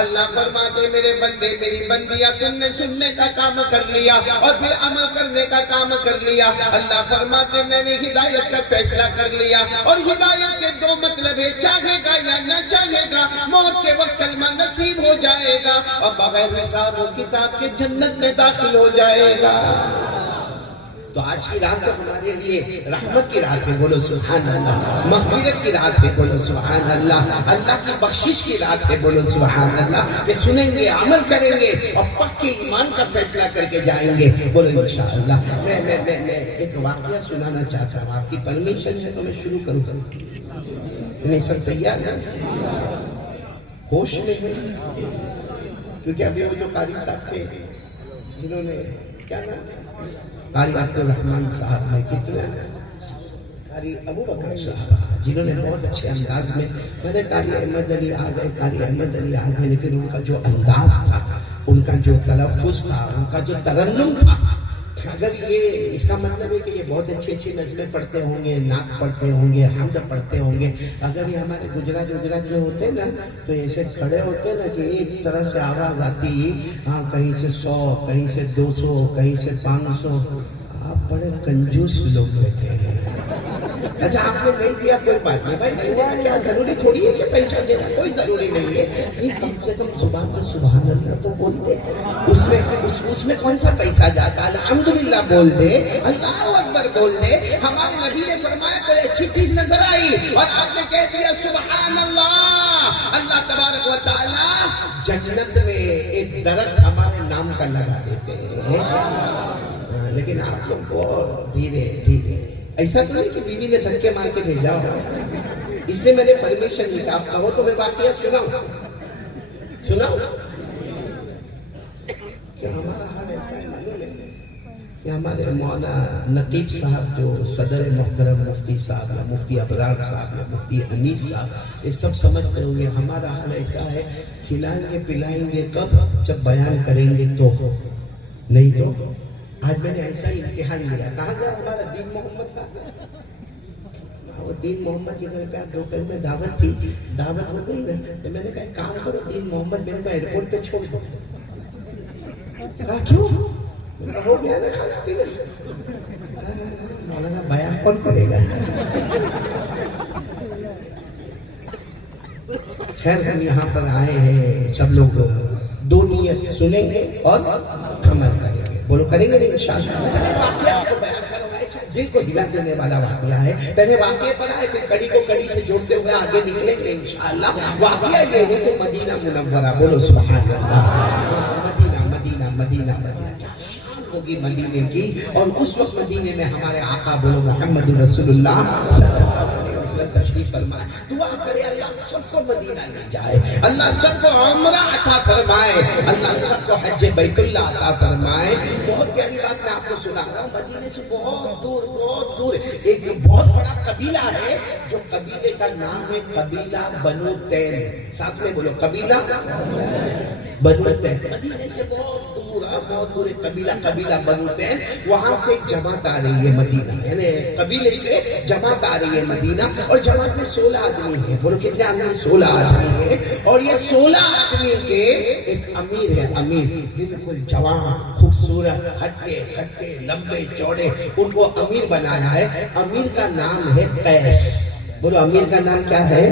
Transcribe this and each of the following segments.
اللہ فرماتے میرے بندے میری بندیاں تم نے سننے کا کام کر لیا اور پھر عمل کرنے کا کام کر لیا. اللہ فرماتے میں نے ہدایت کا فیصلہ کر لیا اور ہدایت کے دو مطلب ہے چاہے گا یا نہ چاہے گا موت کے وقت کلمہ نصیب ہو جائے گا اور بغیر حساب و کتاب کے جنت میں داخل ہو جائے گا. تو آج کی رات تو ہمارے لیے رحمت کی رات ہے, بولو سبحان اللہ. مغفرت کی رات ہے, بولو سبحان اللہ. اللہ کی بخشش کی رات ہے, بولو سبحان اللہ. کہ سنیں گے, عمل کریں گے اور پکے ایمان کا فیصلہ کر کے جائیں گے, بولو انشاءاللہ. میں ایک واقعہ سنانا چاہتا ہوں, آپ کی پرمیشن ہے تو میں شروع کروں. نہیں سب تیار ہیں, ہوش میں ہیں؟ کیونکہ ابھی وہ جو قاری صاحب تھے جنہوں نے کیا نام قاری عبد الرحمن صاحب نے, کتنے قاری ابو بکر صاحب جنہوں نے بہت اچھے انداز میں قاری احمد علی آ گئے, قاری احمد علی آ گئے, لیکن ان کا جو انداز تھا, ان کا جو تلفظ تھا, ان کا جو ترنم تھا, اگر یہ اس کا مطلب ہے کہ یہ بہت اچھی نظمیں پڑھتے ہوں گے, نعت پڑھتے ہوں گے, حمد پڑھتے ہوں گے, اگر یہ ہمارے گجرات جو ہوتے نا تو ایسے کھڑے ہوتے نا کہ ایک طرح سے آواز آتی, ہاں کہیں سے 100, کہیں سے 200, کہیں سے 500. آپ بڑے کنجوس لوگ بیٹھے ہیں. اچھا آپ نے نہیں دیا کوئی بات نہیں بھائی, نہیں دیا کیا ضروری تھوڑی ہے کہ پیسہ دینا, کوئی ضروری نہیں ہے. نہیں کم سے کم زبان سے سبحان اللہ تو بولتے, اس میں کون سا پیسہ جاتا. الحمدللہ بول دے, اللہ اکبر بول دے. ہمارے نبی نے فرمایا کوئی اچھی چیز نظر آئی اور آپ نے کہہ دیا سبحان اللہ, اللہ تبارک و تعالی جنت میں ایک درخت ہمارے نام کا لگا دیتے ہیں. لیکن آپ لوگ کو دھیرے دھیرے, ایسا تو نہیں کہ بیوی نے دھکے مار کے بھیجا ہو, اس نے میں نے پرمیشن لی. آپ کہو تو میں واقعہ سناؤں. کیا ہمارا حال ایسا ہے معلوم ہے کہ ہمارے مولانا نقیب صاحب جو صدر محترم مفتی صاحب یا مفتی ابرار صاحب یا مفتی انیس صاحب, یہ سب سمجھتے ہوں گے ہمارا حال ایسا ہے, کھلائیں گے پلائیں گے کب, جب بیان کریں گے تو, نہیں تو. آج میں نے ایسا ہی امتحان لیا, کہا گیا ہمارا دین محمد کا, وہ دین محمد کے گھر پہ دوپہر میں دعوت تھی, دعوت ہو گئی نا تو میں نے کہا کام کرو, دین محمد میرے کو ایئرپورٹ پہ چھوڑ دو. کہا کیوں, ہو گیا نا کھانا پینا. مولانا بیان کون کرے گا. خیر ہم یہاں پر آئے ہیں, سب لوگ دو نیت سنیں گے اور عمل کریں گے, بولو کریں گے نہیں انشاءاللہ. دل کو ہلا دینے والا واقعہ ہے. پہلے واقعے پر آئے پھر کڑی کو کڑی سے جوڑتے ہوئے آگے نکلیں گے انشاءاللہ. واقعہ یہ ہے کہ مدینہ منورہ, بولو سبحان اللہ. مدینہ کیا شان ہوگی مدینے کی, اور اس وقت مدینے میں ہمارے آقا بولو محمد رسول اللہ صلی اللہ علیہ وسلم تشریف فرمائے. دعا کرے اللہ سب کو مدینہ لے جائے, اللہ سب کو عمرہ عطا فرمائے, اللہ سب کو حج بیت اللہ عطا فرمائے. بہت پیاری بات میں آپ کو سنا رہا ہوں. مدینے سے بہت دور ایک بہت بڑا قبیلہ ہے, جو قبیلے کا نام ہے قبیلہ بنو تیم. ساتھ میں بولو قبیلہ بنو تیم. مدینے سے بہت دور ایک قبیلہ بنو تیم, وہاں سے ایک جماعت آ رہی ہے مدینہ, یعنی قبیلے سے جماعت آ رہی ہے مدینہ, اور جماعت میں 16 آدمی ہیں. بولو کتنے آدمی, 16 آدمی ہیں. اور یہ 16 آدمی کے ایک امیر ہے, امیر بالکل جوان, خوبصورت, ہٹے کٹے, لمبے چوڑے, ان کو امیر بنایا ہے. امیر کا نام ہے قیس. بولو امیر کا نام کیا ہے,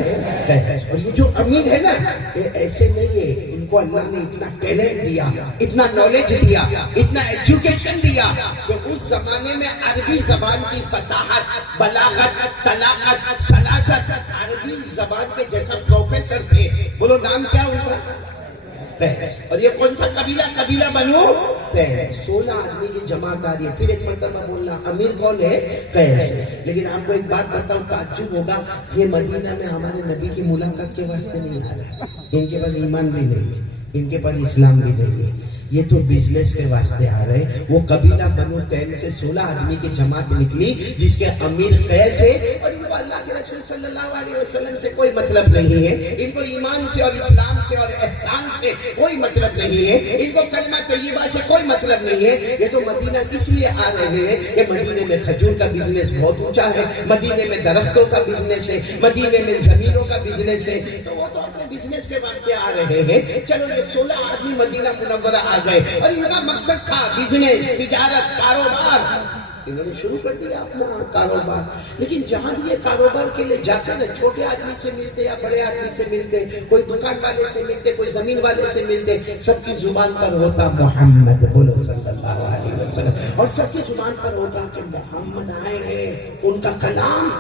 قیس. اور یہ جو امیر ہے نا یہ ایسے نہیں ہے, ان کو اللہ نے اتنا ٹیلنٹ دیا, اتنا نالج دیا, اتنا ایجوکیشن دیا کہ اس زمانے میں عربی زبان کی فصاحت, بلاغت, طلاقت, سلاست, عربی زبان کے جیسا پروفیسر تھے. بولو نام کیا ان کا, قیس. اور یہ کون سا قبیلہ بنو تیم. 16 آدمی کی جماعت آ رہی ہے. پھر ایک مرتبہ بولنا امیر کون ہے, قیس. لیکن آپ کو ایک بات بتاؤں, تعجب ہوگا, یہ مدینہ میں ہمارے نبی کی ملاقات کے واسطے نہیں آ رہا, ان کے پاس ایمان بھی نہیں ہے. ان کے پاس اسلام بھی نہیں ہے، یہ تو بزنس کے واسطے آ رہے۔ وہ قبیلہ بنو تیم سے 16 آدمی کی جماعت نکلی جس کے امیر قیس ہے، اور ان کو اللہ کے رسول صلی اللہ علیہ وسلم سے کوئی مطلب نہیں ہے، ان کو ایمان سے اور اسلام سے اور احسان سے کوئی مطلب نہیں ہے، ان کو کلمہ طیبہ سے کوئی مطلب نہیں ہے۔ یہ تو مدینہ اس لیے آ رہے ہیں کہ مدینے میں کھجور کا بزنس بہت اونچا ہے، مدینے میں درختوں کا بزنس ہے، مدینے میں زمینوں کا بزنس ہے، تو وہ تو اپنے بزنس کے واسطے آ رہے ہیں۔ چلو یہ 16 آدمی مدینہ منورہ آ گئے اور ان کا مقصد تھا بزنس، تجارت، کاروبار۔ انہوں نے شروع کر دیا اپنا کاروبار، لیکن جہاں بھی یہ کاروبار کے لیے جاتے نا، چھوٹے آدمی سے ملتے یا بڑے آدمی سے ملتے، کوئی دکان والے سے ملتے، کوئی زمین والے سے ملتے، سب کی زبان پر ہوتا محمد، بولو صلی اللہ علیہ وسلم، اور سب کی زبان پر ہوتا کہ محمد آئے ہیں، ان کا کلام،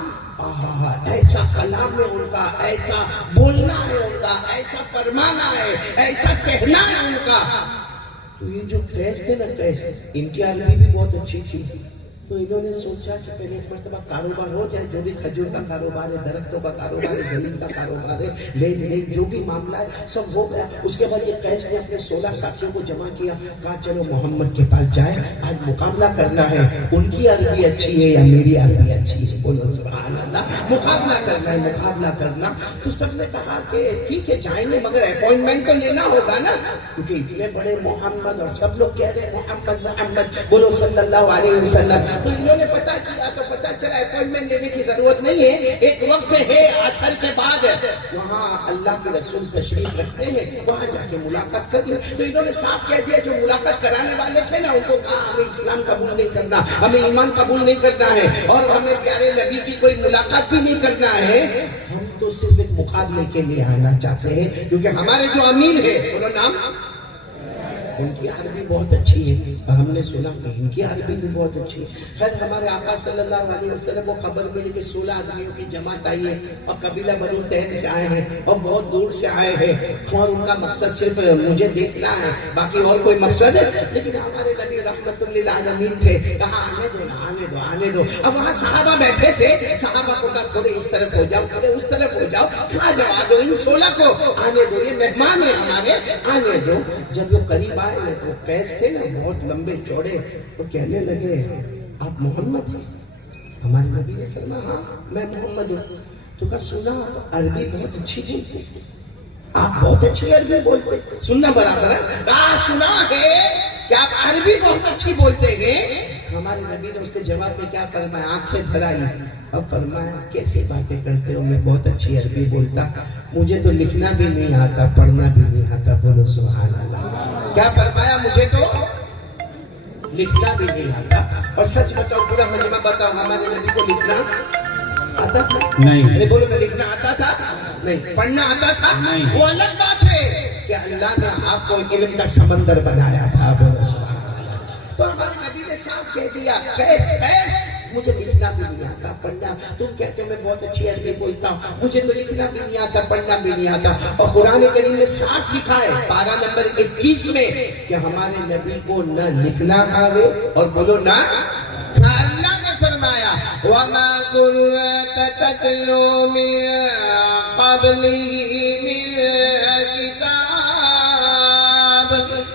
ایسا کلام ہے ان کا، ایسا بولنا ہے ان کا، ایسا فرمانا ہے، ایسا کہنا ہے ان کا۔ تو یہ جو قیس تھے نا، قیس، ان کی عربی بھی بہت اچھی تھی، تو انہوں نے سوچا کہ پہلے ایک مرتبہ کاروبار ہو جائے، جو بھی کھجور کا کاروبار ہے، درختوں کا کاروبار ہے، زمین کا کاروبار ہے، لین دین جو بھی معاملہ ہے سب ہو گیا۔ اس کے بعد یہ قیس نے اپنے 16 ساتھیوں کو جمع کیا، کہا چلو محمد کے پاس جائے، آج مقابلہ کرنا ہے، ان کی عربی اچھی ہے یا میری عربی اچھی ہے، بولو سبحان اللہ، مقابلہ کرنا ہے، مقابلہ کرنا۔ تو سب نے کہا کہ ٹھیک ہے جائیں گے، مگر اپوائنٹمنٹ تو لینا ہوگا نا، کیونکہ اتنے بڑے محمد اور سب لوگ کہہ رہے ہیں محمد محمد، بولو صلی اللہ علیہ وسلم۔ تو انہوں نے پتا کیا تو پتا چلا اپوائنٹمنٹ لینے کی ضرورت نہیں ہے، ایک وقت ہے عصر کے بعد وہاں اللہ کے رسول تشریف رکھتے ہیں، وہاں جا کے ملاقات کر لیں۔ تو انہوں نے صاف کہہ دیا، جو ملاقات کرانے والے تھے نا، ان کو کہا ہمیں اسلام قبول نہیں کرنا، ہمیں ایمان قبول نہیں کرنا ہے، اور ہمیں پیارے نبی کی کوئی ملاقات بھی نہیں کرنا ہے، ہم تو صرف ایک مقابلے کے لیے آنا چاہتے ہیں، کیونکہ ہمارے جو امیر ہے، بولو نام، ان کی عربی بہت اچھی ہے، اور ہم نے سنا کہ ان کی عربی بھی بہت اچھی ہے۔ خیر ہمارے آقا صلی اللہ علیہ وسلم کو خبر ملی کہ 16 آدمیوں کی جماعت آئی ہے، اور قبیلہ بنو تیم سے آئے ہیں، اور بہت دور سے آئے ہیں، اور ان کا مقصد صرف مجھے دیکھنا ہے، باقی اور کوئی مقصد ہے۔ لیکن ہمارے نبی رحمت للعالمین تھے، کہا آنے دو آنے دو آنے دو۔ اب وہاں صحابہ بیٹھے تھے، صحابہ کو کہا تھوڑے اس طرف ہو جاؤ، تھوڑے اس طرف ہو جاؤ، کہا جوا دو ان 16 کو، آنے دو، یہ مہمان ہیں ہمارے، آنے دو۔ جب وہ قریب آئے نا، تو قیس تھے نا بہت لمبے چوڑے، تو کہنے لگے آپ محمد ہیں؟ ہمارے نبی نے فرمایا ہاں میں محمد ہوں۔ تو کہا سنا آپ عربی بہت اچھی بولتے، آپ بہت اچھی عربی بولتے، سننا برابر ہے، کہا سنا ہے کہ آپ عربی بہت اچھی بولتے ہیں۔ ہمارے نبی نے اس کے جواب میں کیا فرمایا، آنکھیں بھرائی اور فرمایا کیسی باتیں کرتے ہو، میں بہت اچھی عربی بولتا، مجھے تو لکھنا بھی نہیں آتا، پڑھنا بھی نہیں آتا، بولو سبحان اللہ۔ کیا فرمایا، مجھے تو لکھنا بھی نہیں آتا، اور سچ بتاؤ پورا مجمع بتاؤ، ہمارے نبی کو لکھنا آتا تھا نہیں؟ بولو نا، لکھنا آتا تھا نہیں، پڑھنا آتا تھا نہیں، وہ الگ بات ہے کہ اللہ نے آپ کو علم کا سمندر بنایا تھا، بولو سبحان اللہ۔ تو ہمارے نبی نے صاف کہہ دیا قیس قیس مجھے لکھنا بھی نہیں آتا، پڑھنا، تم کہتے ہو میں بہت اچھی عربی بولتا ہوں، مجھے تو لکھنا بھی نہیں آتا، پڑھنا بھی نہیں آتا۔ اور قرآن کریم میں صاف لکھا ہے پارہ نمبر 21 میں کہ ہمارے نبی کو نہ لکھنا آوے، اور بولو نہ، اللہ نے فرمایا وَمَا كُنتَ تَتْلُو مِن قَبْلِهِ مِن كِتَابٍ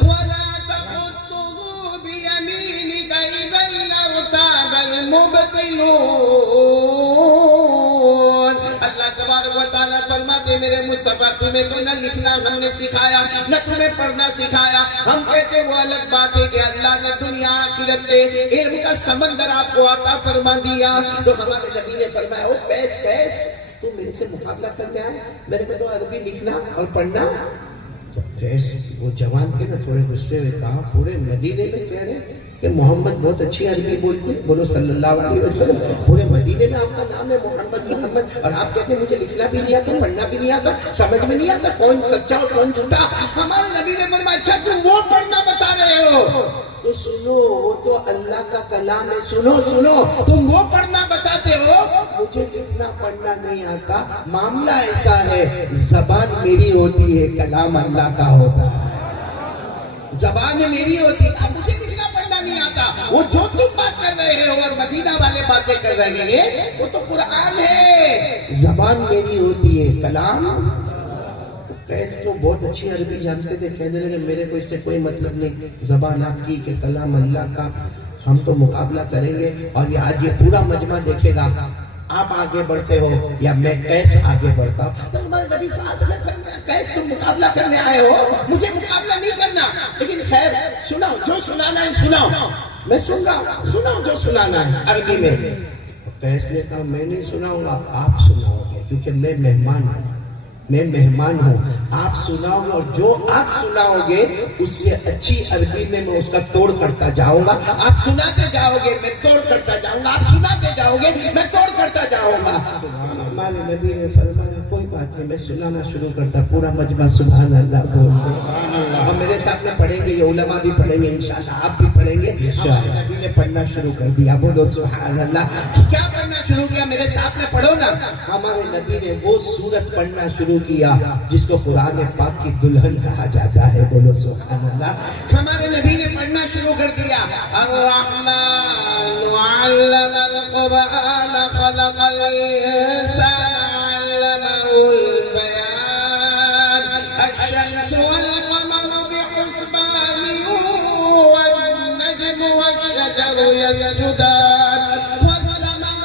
وَلَا تَخُطُّهُ بِيَمِينِكَ إِذًا لَّارْتَابَ الْمُبْطِلُونَ۔ اللہ تبارک و تعالیٰ فرماتے میرے مصطفیٰ تمہیں تو نہ لکھنا ہم نے سکھایا، نہ تمہیں پڑھنا سکھایا، ہم کہتے وہ الگ بات ہے کہ اللہ نے دنیا آخرت کے علم کا سمندر آپ کو عطا فرما دیا۔ تو ہمارے نبی نے فرمایا او قیس قیس تو میرے سے مقابلہ کرنے آئے، میرے کو تو عربی لکھنا اور پڑھنا۔ تو قیس وہ جوان تھے نا، تھوڑے غصے میں کہا پورے مدینے میں کہہ رہے کہ محمد بہت اچھی عربی بولتے، بولو صلی اللہ علیہ وسلم، پورے مدینے میں آپ کا نام ہے محمد محمد، اور آپ کہتے ہیں مجھے لکھنا بھی نہیں آتا، پڑھنا بھی نہیں آتا، سمجھ میں نہیں آتا کون سچا اور کون جھوٹا۔ ہمارے نبی نے فرمایا اچھا تم وہ پڑھنا بتا رہے ہو تو سنو، وہ تو اللہ کا کلام ہے، سنو سنو، تم وہ پڑھنا بتاتے ہو، مجھے لکھنا پڑھنا نہیں آتا۔ معاملہ ایسا ہے زبان میری ہوتی ہے، کلام اللہ کا ہوتا ہے، زبان میری ہوتی ہے، مجھے لکھنا پڑھنا نہیں آتا۔ وہ جو تم بات کر رہے ہو اور مدینہ والے باتیں کر رہے ہیں وہ تو قرآن ہے، زبان میری ہوتی ہے، کلام قیس تو بہت اچھی عربی جانتے تھے، کہنے لگے میرے کو اس سے کوئی مطلب نہیں، زبان آپ کی کہ کلام اللہ کا، ہم تو مقابلہ کریں گے اور یہ آج یہ پورا مجمع دیکھے گا آپ آگے بڑھتے ہو یا میں قیس آگے بڑھتا ہوں۔ تو ہمارے نبی صلی اللہ علیہ وسلم فرمایا قیس تم مقابلہ کرنے آئے ہو، مجھے مقابلہ نہیں کرنا، لیکن خیر سناؤ جو سنانا ہے سناؤ، میں سن رہا ہوں، سناؤ جو سنانا ہے عربی میں۔ قیس نے کہا میں نہیں سناؤں گا، آپ سناؤ گے، کیونکہ میں مہمان ہوں، میں مہمان ہوں، آپ سناؤ گے، اور جو آپ سناؤ گے اس سے اچھی عربی میں اس کا توڑ کرتا جاؤں گا، آپ سناتے جاؤ گے میں توڑ کرتا جاؤں گا، آپ سناتے جاؤ گے میں توڑ کرتا جاؤں گا۔ ہمارے نبی نے فرمایا کوئی بات نہیں، میں سنانا شروع کرتا، پورا مجمع سبحان اللہ بول دے، اور میرے ساتھ میں پڑھیں گے، یہ علماء بھی پڑھیں گے انشاءاللہ، آپ بھی پڑھیں گے۔ ہمارے نبی نے پڑھنا شروع کر دیا، بولو سبحان اللہ۔ کیا پڑھنا شروع کیا؟ میرے ساتھ میں پڑھو نا۔ ہمارے نبی نے وہ سورت پڑھنا شروع کیا جس کو قرآن پاک کی دلہن کہا جاتا ہے، بولو سبحان اللہ۔ ہمارے نبی نے پڑھنا شروع کر دیا، الرحمن علم القرآن خلق الانسان علمه البيان الشمس والقمر بحسبان والنجم والشجر يسجدان والسماء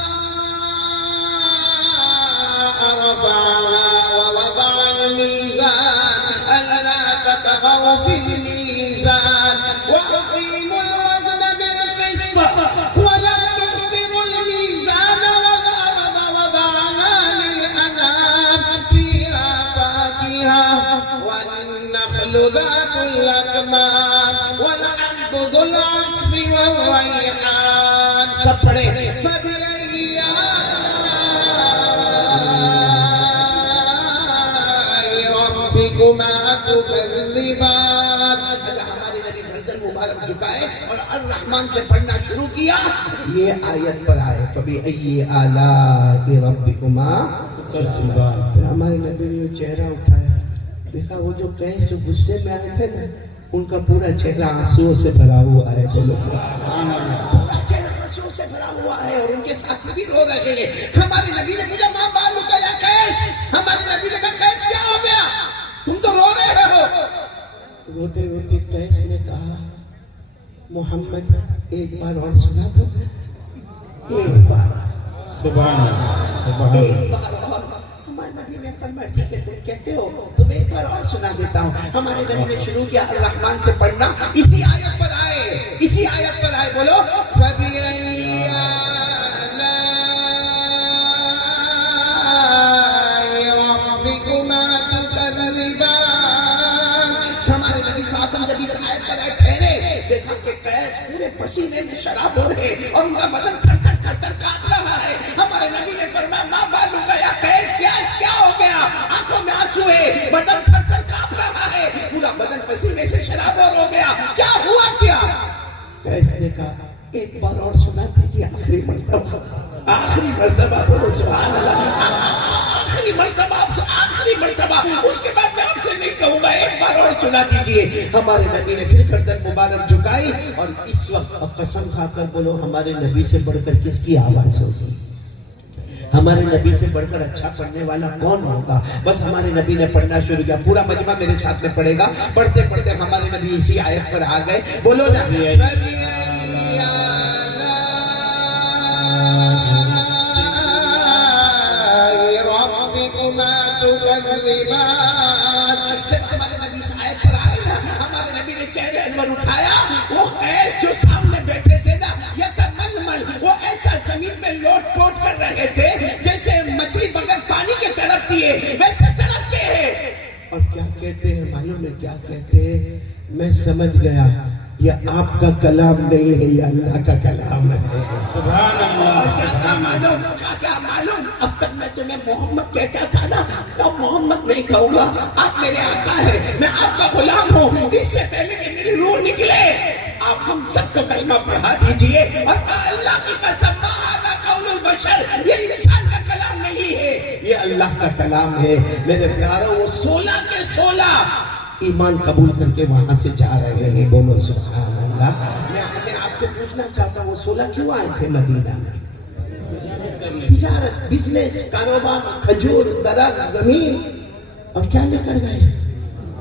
رفعها ووضع الميزان ألا تطغوا في الميزان وأقيموا الوزن بالقسط ولا تخسروا الميزان والأرض وضعها للأنام فيها فاكهة والنخل ذات الأكمام والحب ذو العصف والريحان سب پڑھے فبأي آلاء ربكما تكذبان۔ ہمارے نبی گردن مبارک جھکائے اور الرحمن سے پڑھنا شروع کیا، یہ آیت پر آئے فبأي آلاء ربكما تكذبان۔ پھر ہمارے نبی نے چہرہ اٹھایا، دیکھا وہ جو قیس جو غصے میں آئے تھے نا، ان کا پورا چہرہ آنسوؤں سے بھرا ہوا ہے، بولو سبحان اللہ، پورا چہرہ آنسوؤں سے بھرا ہوا ہے اور ان کے ساتھ بھی رو رہے ہیں۔ ہمارے نبی نے پوچھا ماں بالو کا یا قیس؟ ہمارے نبی نے کہا قیس کیا ہو گیا، تم تو رو رہے ہو۔ روتے روتے قیس نے کہا محمد ایک بار اور سنا دو، ایک بار، سبحان اللہ، ایک بار اور۔ ہمارے نبی نے فرمایا ٹھیک ہے تم کہتے ہو تو میں ایک بار اور سنا دیتا ہوں۔ ہمارے نبی نے شروع کیا الرحمن سے پڑھنا، اسی آیت پر آئے، اسی آیت پر آئے، بولو فبأي آلاء ربكما تكذبان۔ ہمارے نبی صلی اللہ علیہ وسلم جب اس آیت پر آئے ٹھہرے، دیکھا کہ قیس پورے پسینے میں شراب ہو رہے اور ان کا بدن تھر تھر تھر تھر کانپ رہا ہے۔ ہمارے نبی نے فرمایا ماں بالو کا یا قیس کیا ہو گیا؟ آنکھوں میں آنسو ہے، بدن تھر تھر کانپ رہا ہے، پورا بدن پسینے سے شرابور ہو گیا، کیا ہوا کیا؟ قیس نے کہا ایک بار اور سنا دیجیے، آخری مرتبہ، آخری مرتبہ، بولو سبحان اللہ، آخری مرتبہ، آخری مرتبہ، اس کے بعد میں آپ سے نہیں کہوں گا، ایک بار اور سنا دیجیے۔ ہمارے نبی نے پھر گردن مبارک جھکائی اور اس وقت قسم کھا کر بولو ہمارے نبی سے بڑھ کر کس کی آواز ہوگی؟ ہمارے نبی سے بڑھ کر اچھا پڑھنے والا کون ہوگا؟ بس ہمارے نبی نے پڑھنا شروع کیا، پورا مجمع میرے ساتھ میں پڑھے گا، پڑھتے پڑھتے ہمارے نبی اسی آیت پر آ گئے، بولو نا ہمارے نبی اس آیت پر آئے نا، ہمارے نبی نے چہرے انور اٹھایا، وہ قیس جو سامنے بیٹھے تھے نا یتململ، وہ ایسا زمین میں لوٹ پوٹ کر رہے تھے جیسے مچھلی بغیر پانی کے تڑپتی ہے، ویسے تڑپتے ہیں۔ اور کیا کہتے ہیں معلوم ہے کیا کہتے ہیں؟ میں سمجھ گیا یہ آپ کا کلام نہیں ہے، یہ اللہ کا کلام ہے، سبحان اللہ۔ کیا معلوم اب تک میں تمہیں محمد کہتا تھا نا، تو محمد نہیں کہوں گا، آپ میرے آقا ہے، میں آپ کا غلام ہوں، اس سے پہلے کہ میری روح نکلے آپ ہم سب کو کلمہ پڑھا دیجئے۔ اور اللہ کی قسم ما ھذا قول البشر، یہ انسان کا کلام نہیں ہے، یہ اللہ کا کلام ہے۔ میرے پیارو وہ 16 کے 16 ایمان قبول کر کے وہاں سے جا رہے ہیں، بولو سبحان اللہ۔ میں آپ سے پوچھنا چاہتا ہوں وہ 16 کیوں آئے تھے مدینہ میں؟ تجارت، بزنس، کاروبار، کھجور، درخت، زمین، اور کیا لے کر گئے؟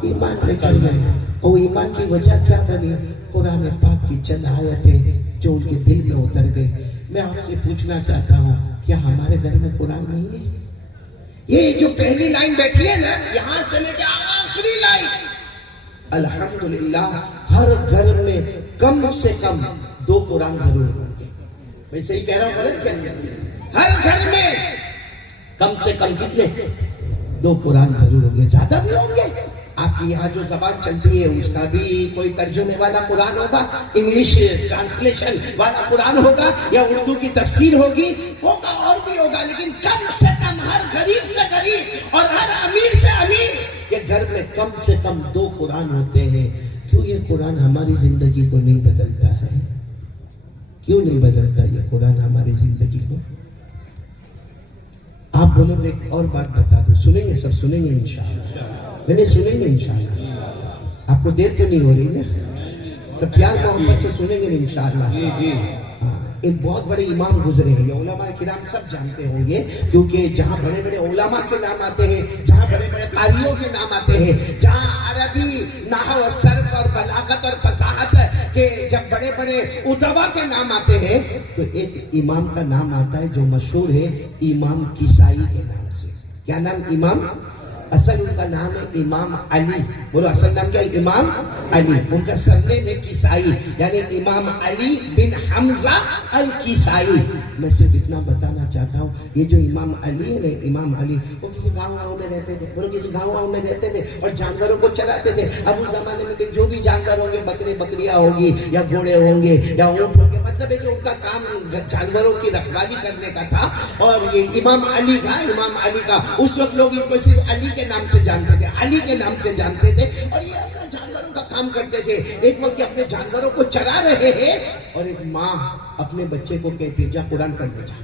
ایمان لے کر گئے. اور ایمان کی وجہ کیا بنی؟ قرآن پاک کی چند آیتیں جو ان کے دل میں اتر گئی. میں آپ سے پوچھنا چاہتا ہوں کیا ہمارے گھر میں قرآن نہیں ہے؟ یہ جو پہلی لائن بیٹھی ہے نا، یہاں سے لے کے آخری لائن، الحمدللہ ہر گھر میں کم سے کم 2 قرآن ضرور ہوں گے. میں صحیح کہہ رہا ہوں غلط کیا؟ ہر گھر میں کم سے کم کتنے؟ 2 قرآن ضرور ہوں گے. زیادہ بھی ہوں گے. آپ کی یہاں جو زبان چلتی ہے اس کا بھی کوئی ترجمے والا قرآن ہوگا، انگلش ٹرانسلیشن والا قرآن ہوگا، یا اردو کی تفسیر ہوگی، ہوگا اور بھی ہوگا. لیکن کم سے کم ہر غریب سے غریب اور ہر امیر سے امیر کے گھر میں کم سے کم 2 قرآن ہوتے ہیں. کیوں یہ قرآن ہماری زندگی کو نہیں بدلتا ہے؟ کیوں نہیں بدلتا یہ قرآن ہماری زندگی کو؟ آپ بولو تو ایک اور بات بتا دو. سنیں گے؟ سب سنیں گے انشاءاللہ؟ نہیں سنیں گے انشاءاللہ؟ آپ کو دیر تو نہیں ہو رہی نا؟ سب پیار محبت سے سنیں گے انشاءاللہ؟ ایک بہت بڑے امام گزرے ہیں، یہ علماء کرام سب جانتے ہوں گے، کیونکہ جہاں بڑے بڑے علماء کے نام آتے ہیں، جہاں بڑے بڑے قاریوں کے نام آتے ہیں، جہاں عربی نحو اور صرف اور بلاغت اور فصاحت کے جب بڑے بڑے ادبا کے نام آتے ہیں، تو ایک امام کا نام آتا ہے جو مشہور ہے امام کسائی کے نام سے. کیا نام؟ امام. اصل ان کا نام ہے امام علی. بولو اصل نام کیا ہے؟ امام علی. ان کا سرنیم ہے کسائی، یعنی امام علی بن حمزہ الکسائی. میں صرف اتنا بتانا چاہتا ہوں، یہ جو امام علی ہے، امام علی وہ کسی گاؤں میں رہتے تھے، وہ کسی گاؤں میں رہتے تھے اور جانوروں کو چلاتے تھے. اب اس زمانے میں جو بھی جانور ہوں گے، بکرے بکریاں ہوگی یا گھوڑے ہوں گے یا اونٹ ہوں گے، مطلب ہے کہ ان کا کام جانوروں کی رکھوالی کرنے کا تھا. اور یہ امام علی کا اس وقت لوگ ان کو صرف علی کے نام سے جانتے تھے، علی کے نام سے جانتے تھے. اور یہ اپنے جانوروں کا کام کرتے تھے. ایک وقت یہ اپنے جانوروں کو چرا رہے ہیں اور ایک ماں اپنے بچے کو کہتی جا قرآن پڑھنے جا.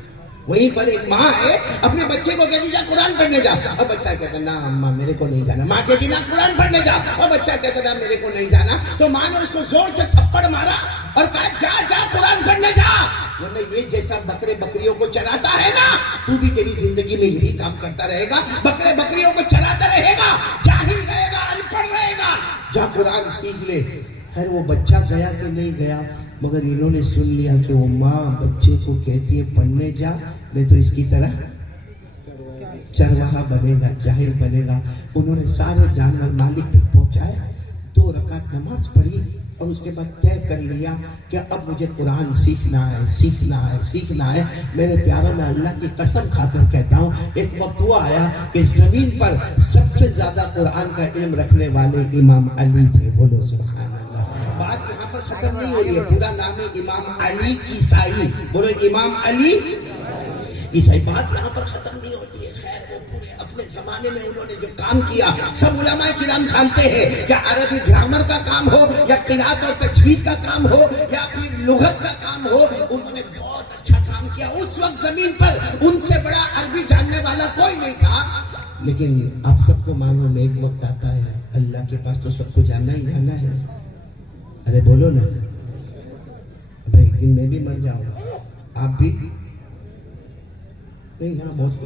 وہیں پر ایک ماں ہے، اپنے بچے کو کہتی جا قرآن پڑھنے جا. اور بچہ کہتا نا اماں میرے کو نہیں جانا. ماں کہتی نا قرآن پڑھنے جا، اور بچہ کہتا نا میرے کو نہیں جانا. تو ماں نے اس کو زور سے تھپڑ مارا اور کہا جا جا قرآن پڑھنے جا، ورنہ یہ جیسا بکرے بکریوں کو چراتا ہے نا، تو بھی تیری زندگی میں یہی کام کرتا رہے گا، بکرے بکریوں کو چراتا رہے گا، جاہل رہے گا، ان پڑھ رہے گا. جا قرآن سیکھ لے. خیر وہ بچہ گیا کہ نہیں گیا، مگر انہوں نے سن لیا کہ وہ ماں بچے کو کہتی ہے پڑھنے جا، نہیں تو اس کی طرح چرواہا بنے گا، جاہل بنے گا. انہوں نے سارے جانور مالک تک پہنچائے، 2 رکعت نماز پڑھی اور اس کے بعد طے کر لیا کہ اب مجھے قرآن سیکھنا ہے. میرے پیاروں میں اللہ کی قسم کھا کر کہتا ہوں، ایک وقت وہ آیا کہ زمین پر سب سے زیادہ قرآن کا علم رکھنے والے امام علی تھے. بولو سبحان اللہ. بات یہاں پر ختم نہیں ہو رہی ہے، پورا نام ہے امام علی کسائی. بولو امام علی کسائی. بات یہاں پر ختم نہیں ہوتی ہے. خیر وہ پورے اپنے زمانے میں انہوں نے جو کام کیا سب علماء کرام جانتے ہیں، کہ عربی گرامر کا کام ہو یا قرات اور تجوید کا کام ہو یا پھر لغت کا کام ہو، انہوں نے بہت اچھا کام کیا. اس وقت زمین پر ان سے بڑا عربی جاننے والا کوئی نہیں تھا. لیکن آپ سب کو معلوم ہے ایک وقت آتا ہے اللہ کے پاس تو سب کو جاننا ہی جاننا ہے. ارے بولو نا بھائی، ایک دن میں بھی مر جاؤں گا، آپ بھی نہیں. یہاں بہت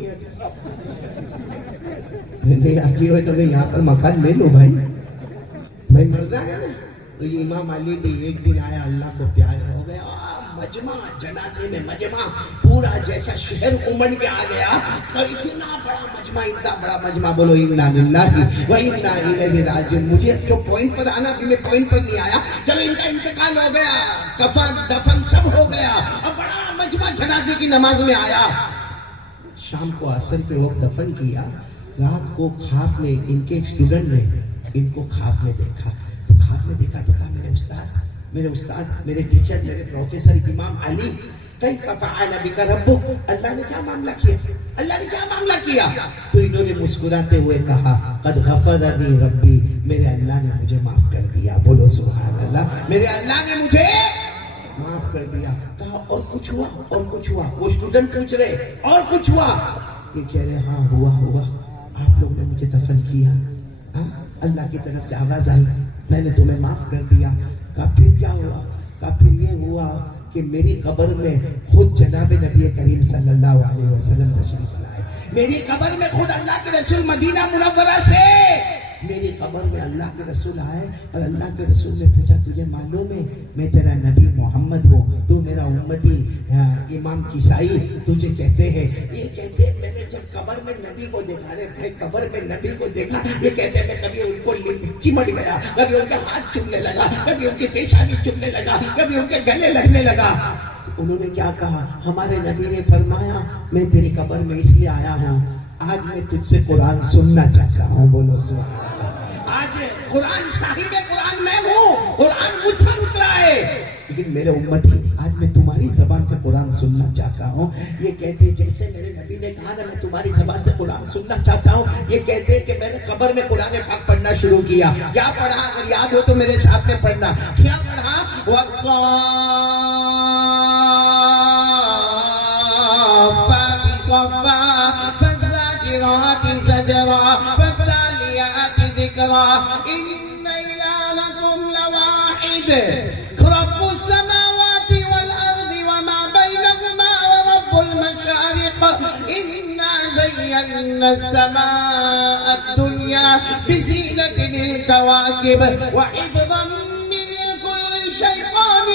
نہیں آتی ہوئے تو میں یہاں پر مکان لے لوں بھائی، میں مرنا ہے نا. تو یہ امام علی بھی ایک دن آیا، اللہ کو پیار ہو گیا، مجمع جنازے میں مجمع پورا جیسا شہر امن کے آ گیا. اور اتنا بڑا مجمع، بولو انا للہ و انا الیہ راجعون. مجھے جو پوائنٹ پر آنا، ابھی میں پوائنٹ پر نہیں آیا. چلو ان کا انتقال ہو گیا، کفن دفن سب ہو گیا، اور بڑا مجمع جنازے کی نماز میں آیا. شام کو عصر پہ وقت دفن کیا. رات کو خواب میں ان کے ایک اسٹوڈنٹ نے ان کو خواب میں دیکھا. تو خواب میں دیکھا تو کہا میرے استاد میرے ٹیچر میرے پروفیسر امام علی، کیف فعل بک ربک، اللہ نے کیا معاملہ کیا. تو انہوں نے مسکراتے ہوئے کہا قد غفرنی ربی، میرے اللہ نے مجھے معاف کر دیا. بولو سبحان اللہ. میرے اللہ نے مجھے معاف کر دیا. کہا اور کچھ ہوا. وہ اسٹوڈنٹ پوچھ رہے اور کچھ ہوا؟ یہ کہہ رہے ہاں ہوا. آپ لوگوں نے مجھے دفن کیا، اللہ کی طرف سے آواز آئی، میں نے تمہیں معاف کر دیا. کہا پھر کیا ہوا؟ کہا پھر یہ ہوا کہ میری قبر میں خود جناب نبی کریم صلی اللہ علیہ وسلم تشریف لائے. میری قبر میں خود اللہ کے رسول مدینہ منورہ سے میری قبر میں اللہ کے رسول آئے اور اللہ کے رسول نے پوچھا تجھے معلوم ہے میں تیرا نبی محمد ہوں, تو میرا امتی امام کسائی تجھے کہتے ہیں. یہ کہتے ہیں میں نے جب قبر میں نبی کو دیکھا, رے بھائی قبر میں نبی کو دیکھا, یہ کہتے ہیں میں کبھی ان کو چمٹ گیا, کبھی ان کے ہاتھ چومنے لگا, کبھی ان کی پیشانی چومنے لگا, کبھی ان کے گلے لگنے لگا. انہوں نے کیا کہا, ہمارے نبی نے فرمایا میں تیری قبر میں اس لیے آیا ہوں آج میں تجھ سے قرآن سننا چاہتا ہوں. بولو سبحان اللہ. آج قرآن صاحب قرآن میں ہوں, قرآن مجھ پر اترا ہے, لیکن میرے امتی آج میں تمہاری زبان سے قرآن سننا چاہتا ہوں. یہ کہتے جیسے میرے نبی نے کہا نا میں تمہاری زبان سے قرآن سننا چاہتا ہوں, یہ کہتے ہیں کہ میں نے قبر میں قرآن پاک پڑھنا شروع کیا. کیا پڑھا, اگر یاد ہو تو میرے ساتھ میں پڑھنا. کیا پڑھا, وَالصَّافَّاتِ صَفًّا فَالزَّاجِرَاتِ زَجْرًا فَالتَّالِيَاتِ ذِكْرًا إِنَّ إِلَٰهَكُمْ لَوَاحِدٌ رَبُّ السَّمَاوَاتِ وَالْأَرْضِ وَمَا بَيْنَهُمَا وَرَبُّ الْمَشَارِقِ إِنَّا زَيَّنَّا السَّمَاءَ الدُّنْيَا بِزِينَةٍ الْكَوَاكِبِ وَحِفْظًا مِّن كُلِّ شَيْطَانٍ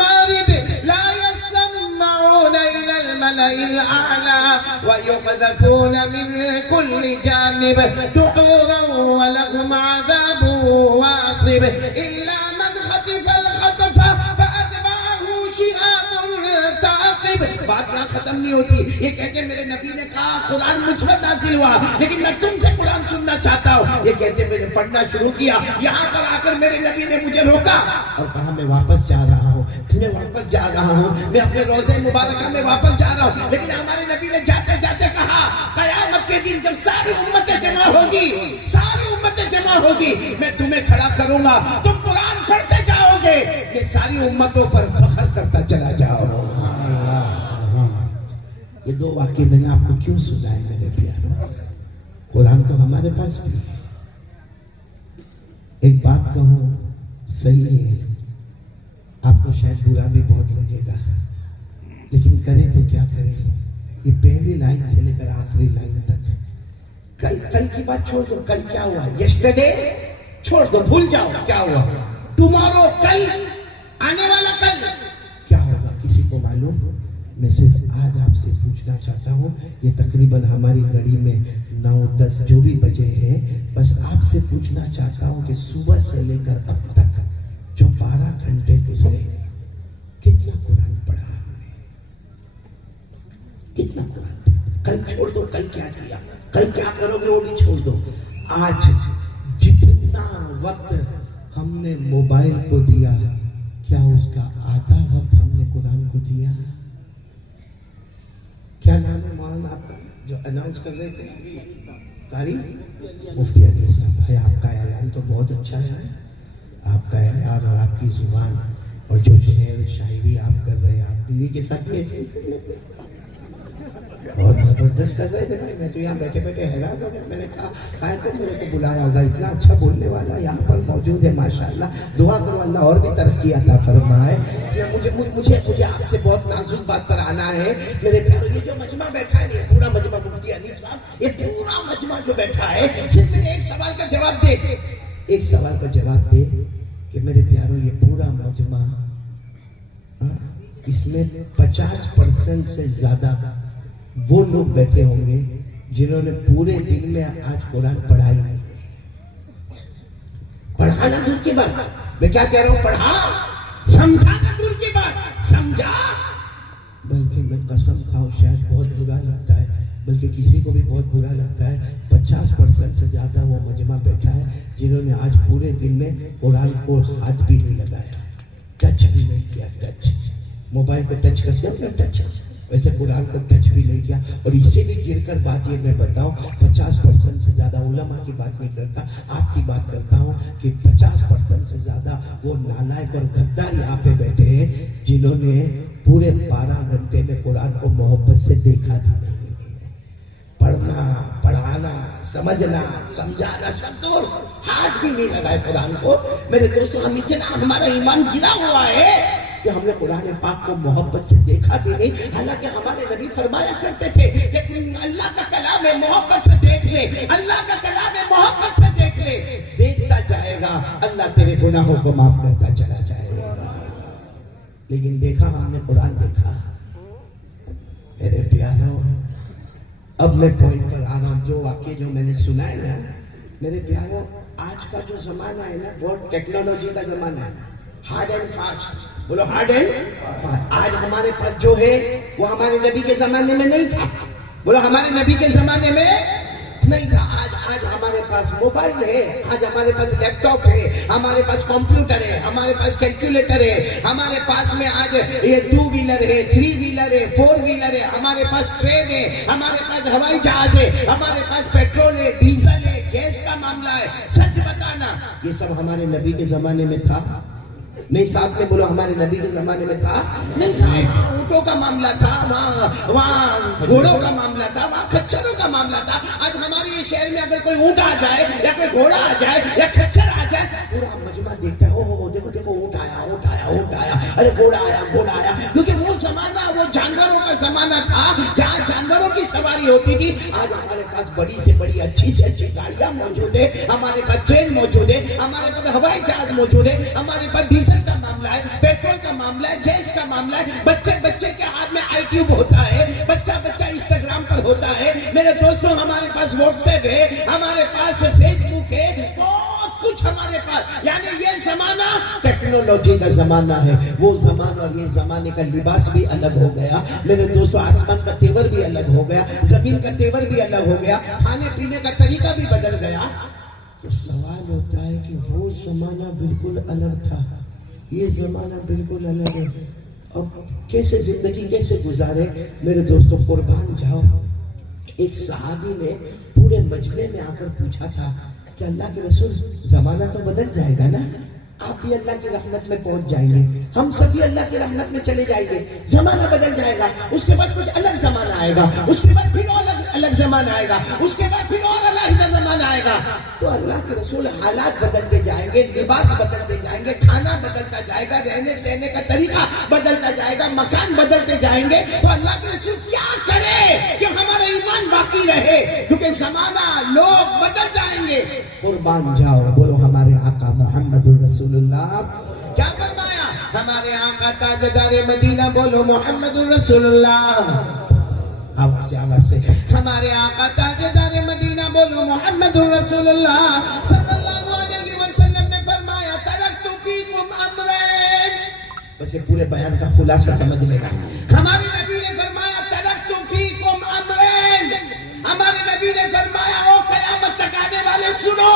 مَارِدٍ لَا يَسَّمَّعُونَ إِلَى الْمَلَإِ الْأَعْلَى وَيُقْذَفُونَ مِن كُلِّ جَانِبٍ دُحُورًا وَلَهُمْ عَذَابٌ وَاصِبٌ إِلَّا مَنْ خَطِفَ الْخَطْفَ فَأَتْبَعَهُ شِهَابٌ ثَاقِبٌ. بات یہاں ختم نہیں ہوتی. یہ کہتے ہیں میرے نبی نے کہا قرآن مجھ پر نازل ہوا, لیکن میں تم سے قرآن سننا چاہتا ہوں. یہ کہتے ہیں میں نے پڑھنا شروع کیا, یہاں پر آ کر میرے نبی نے مجھے روکا اور کہا میں واپس جا رہا ہوں, میں واپس جا رہا ہوں, میں اپنے روزے مبارکہ میں واپس جا رہا ہوں. لیکن ہمارے نبی نے جاتے جاتے کہا قیامت کے دن جب ساری امتیں جمع ہوگی, ساری امتیں جمع ہوگی, میں تمہیں کھڑا کروں گا, تم قرآن پڑھتے جاؤ گے, میں ساری امتوں پر فخر کرتا چلا جاؤں گا. یہ دو واقعے میں نے آپ کو کیوں سنائے میرے پیاروں, قرآن تو ہمارے پاس بھی. ایک بات کہوں, صحیح ہے, آپ کو شاید برا بھی بہت لگے گا, لیکن کریں تو کیا کریں. یہ پہلی لائن سے لے کر آخری لائن تک, کل کی بات چھوڑ دو, کل کیا ہوا, یسٹرڈے چھوڑ دو, بھول جاؤ کیا ہوا. ٹمارو, کل آنے والا کل کیا ہوگا کسی کو معلوم. میں صرف آج آپ سے پوچھنا چاہتا ہوں, یہ تقریباً ہماری گھڑی میں 9-10 جو بھی بجے ہیں, بس آپ سے پوچھنا چاہتا ہوں کہ صبح سے لے کر اب تک جو 12 گھنٹے گزرے کتنا قرآن پڑھا ہم نے, کتنا قرآن. کل چھوڑ دو, کل کیا کیا, کل کیا کرو گے وہ بھی چھوڑ دو. آج جتنا وقت ہم نے موبائل کو دیا, کیا اس کا آدھا وقت ہم نے قرآن کو دیا. کیا نام ہے مولانا آپ کا جو اناؤنس کر رہے تھے, قاری مفتی علی صاحب. ہے آپ کا اعلان تو بہت اچھا ہے, آپ کا اعلان اور آپ کی زبان اور جو شعر شاعری آپ کر رہے ہیں, آپ بیوی کے ساتھ بھی ایسے بہت زبردست کر رہے تھے. میں تو یہاں بیٹھے بیٹھے حیران ہو گیا. میں نے کہا تو میرے کو بلایا ہوگا, اتنا اچھا بولنے والا یہاں پر موجود ہے ماشاءاللہ. دعا کرو اللہ اور بھی ترقی عطا فرمائے. مجھے آپ سے بہت نازک بات پر آنا ہے میرے پیارو. یہ جو مجمع بیٹھا ہے, یہ پورا مجمع مفتی علی صاحب, یہ پورا مجمع جو بیٹھا ہے, صرف میرے ایک سوال کا جواب دے, ایک سوال کا جواب دے کہ میرے پیارو یہ پورا مجمع, اس میں 50% سے زیادہ وہ لوگ بیٹھے ہوں گے جنہوں نے پورے دن میں آج قرآن پڑھا ہی نہیں. پڑھانا دور کی بات, میں کیا کہہ رہا ہوں, پڑھا, سمجھانا دور کی بات, سمجھا. بلکہ میں قسم کھاؤں شاید بہت برا لگتا ہے, بلکہ کسی کو بھی بہت برا لگتا ہے, 50% سے زیادہ وہ مجمع بیٹھا ہے جنہوں نے آج پورے دن میں قرآن کو ہاتھ بھی نہیں لگایا, ٹچ بھی نہیں کیا. ٹچ موبائل پہ ٹچ کرتے ہو نا, ٹچ, ویسے قرآن کو ٹچ بھی نہیں کیا. اور اس سے بھی گر کر بات یہ میں بتاؤں, 50% سے زیادہ علماء کی بات نہیں کرتا, آپ کی بات کرتا ہوں کہ 50% سے زیادہ وہ نالائق اور غدار یہاں پہ بیٹھے ہیں جنہوں نے پورے 12 گھنٹے میں قرآن کو محبت سے دیکھا بھی نہیں. پڑھنا, پڑھانا, سمجھنا, سمجھانا سب دور, ہاتھ بھی نہیں لگائے قرآن کو. میرے دوستوں, ہم اتنا ہمارا ایمان گرا ہوا ہے کہ ہم نے قرآن پاک کو محبت سے دیکھا بھی نہیں. حالانکہ ہمارے نبی فرمایا کرتے تھے کہ اللہ کا کلام ہے محبت سے دیکھ لے, اللہ کا کلام ہے محبت سے دیکھ لے. گا، اللہ تیرے گناہوں کو معاف کرتا چلا جائے گا۔ لیکن دیکھا ہم نے قرآن دیکھا میرے پیاروں، اب میں پوائنٹ پر آ رہا ہوں۔ جو واقعہ جو میں نے سنا ہے نا میرے پیاروں، آج کا جو زمانہ ہے نا بہت ٹیکنالوجی کا زمانہ ہے، ہارڈ اینڈ فاسٹ، بولو ہارڈ اینڈ فاسٹ۔ آج ہمارے پاس جو ہے وہ ہمارے نبی کے زمانے میں نہیں تھا، بولو ہمارے نبی کے زمانے میں نہیں تھا۔ آج ہمارے پاس موبائل ہے، آج ہمارے پاس لیپ ٹاپ ہے، ہمارے پاس کمپیوٹر ہے، ہمارے پاس کیلکولیٹر ہے، ہمارے پاس میں آج یہ 2 ویلر ہے، 3 ویلر ہے، 4 ویلر ہے، ہمارے پاس ٹرین ہے، ہمارے پاس ہوائی جہاز ہے، ہمارے پاس پیٹرول ہے، ڈیزل ہے، گیس کا معاملہ ہے۔ سچ بتانا یہ سب ہمارے نبی کے زمانے میں تھا نہیں؟ ساتھ میں بولو ہمارے نبی کے زمانے میں تھا نہیں تھا؟ وہاں اونٹوں کا معاملہ تھا، وہاں گھوڑوں کا معاملہ تھا، وہاں کچھروں کا معاملہ تھا۔ آج ہمارے یہ شہر میں اگر کوئی اونٹ آ جائے یا کوئی گھوڑا آ جائے یا کچھر آ جائے، پورا مجمع دیکھتا ہے، اوہ دیکھو دیکھو اونٹ آیا، اونٹ آیا، اونٹ آیا، ارے گھوڑا آیا، گھوڑا آیا۔ کیونکہ وہ زمانہ وہ جانوروں کا زمانہ تھا جہاں جانوروں کی سواری ہوتی تھی۔ آج ہمارے پاس بڑی سے بڑی اچھی سے اچھی گاڑیاں موجود ہے، ہمارے پاس ٹرین موجود ہے، ہمارے پاس ہوائی جہاز موجود ہے، ہمارے پاس ڈیزل کا معاملہ ہے، پیٹرول کا معاملہ ہے، گیس کا معاملہ ہے۔ بچے کے ہاتھ میں آئی ٹیوب ہوتا ہے، بچہ انسٹاگرام پر ہوتا ہے۔ میرے دوستوں ہمارے پاس واٹس ایپ ہے، ہمارے پاس فیس بک ہے، بہت کچھ ہمارے پاس۔ یعنی یہ زمانہ ٹیکنالوجی کا زمانہ ہے۔ وہ زمانہ اور یہ زمانے کا لباس بھی الگ ہو گیا میرے دوستوں، آسمان کا تیور بھی الگ ہو گیا، زمین کا تیور بھی الگ ہو گیا، کھانے پینے کا طریقہ بھی بدل گیا۔ تو سوال ہوتا ہے کہ وہ زمانہ بالکل الگ تھا، یہ زمانہ بالکل الگ ہے، اب کیسے زندگی کیسے گزارے؟ میرے دوستوں قربان جاؤ، ایک صحابی نے پورے مجمع میں آ کر پوچھا تھا کہ اللہ کے رسول زمانہ تو بدل جائے گا نا، آپ بھی اللہ کی رحمت میں پہنچ جائیں گے، ہم سبھی اللہ کی رحمت میں چلے جائیں گے، زمانہ بدل جائے گا، اس کے بعد کچھ الگ زمانہ آئے گا، اس کے بعد پھر اور الگ زمانہ آئے گا، اس کے بعد پھر اور الگ زمانہ آئے گا۔ تو اللہ کے رسول حالات بدلتے جائیں گے، لباس بدلتے جائیں گے، کھانا بدلتا جائے گا، رہنے سہنے کا طریقہ بدلتا جائے گا، مکان بدلتے جائیں گے، تو اللہ کے رسول کیا کرے کہ ہمارا ایمان باقی رہے؟ کیونکہ زمانہ لوگ بدل جائیں گے۔ قربان جاؤ، بولو ہمارے آقا محمد الرسول اللہ کیا فرمایا؟ ہمارے آقا تاجدار مدینہ، بولو محمد الرسول اللہ، آواز سے ہمارے آقا تاجدار مدینہ، بولو محمد الرسول اللہ صلی اللہ علیہ وسلم نے فرمایا ترکت فیکم امرین، بس یہ پورے بیان کا خلاصہ سمجھ لینا۔ ہمارے نبی نے فرمایا ترکت فیکم امرین، ہمارے نبی نے فرمایا او قیامت تک آنے والے سنو،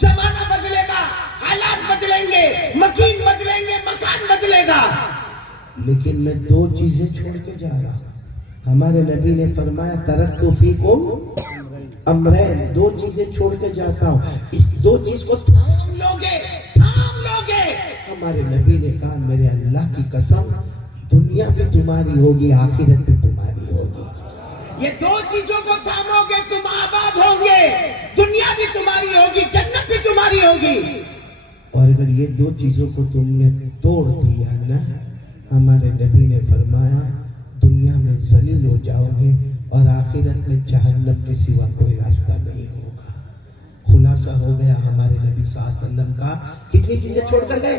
زمانہ بدلے گا، حالات بدلیں گے، مکین بدلیں گے، مکان بدلے گا، لیکن میں 2 چیزیں چھوڑ کے جا رہا ہوں۔ ہمارے نبی نے فرمایا ترکت فیکم امرین، 2 چیزیں چھوڑ کے جاتا ہوں، اس 2 چیز کو تھام لوگے، تھام لوگے۔ ہمارے نبی نے کہا میرے اللہ کی قسم، دنیا بھی تمہاری ہوگی، آخرت بھی تمہاری ہوگی، یہ 2 چیزوں کو تھامو گے تم آباد ہوں گے، دنیا بھی تمہاری ہوگی، جنت بھی تمہاری ہوگی۔ اور اگر یہ 2 چیزوں کو تم نے توڑ دیا نا، ہمارے نبی نے فرمایا دنیا میں ذلیل ہو جاؤ گے اور آخرت میں جہنم کے سوا کوئی راستہ نہیں ہوگا۔ خلاصہ ہو گیا ہمارے نبی صلی اللہ علیہ وسلم کا، کتنی چیزیں چھوڑ کر گئے؟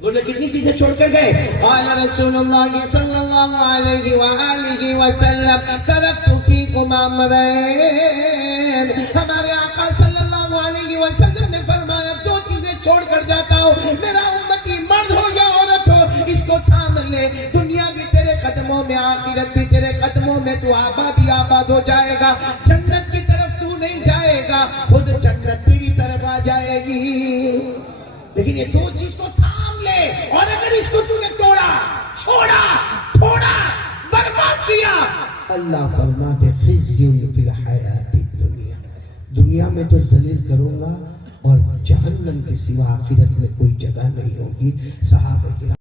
بولے کتنی چیزیں چھوڑ کر گئے؟ قال رسول اللہ صلی اللہ علیہ وآلہ وسلم ترکت فیکم امرین، ہمارے آقا صلی اللہ علیہ وسلم نے فرمایا 2 چیزیں چھوڑ کر جاتا ہوں، میرا امتی مرد ہو یا عورت ہو، اس کو تھام لے، دنیا بھی تیرے قدموں میں، آخرت بھی تیرے قدموں میں، تو آباد ہی آباد ہو جائے گا، جنت کی طرف تو نہیں جائے گا، خود جنت تیری طرف آ جائے گی۔ لیکن یہ 2 چیز کو تھام لے، اور اگر اس کو تو نے توڑا، چھوڑا، تھوڑا، برباد کیا، اللہ فرماتے خزی فی الحیات الدنیا، دنیا میں تو ذلیل کروں گا اور جہنم کے سوا آخرت میں کوئی جگہ نہیں ہوگی۔ صحابہ کرام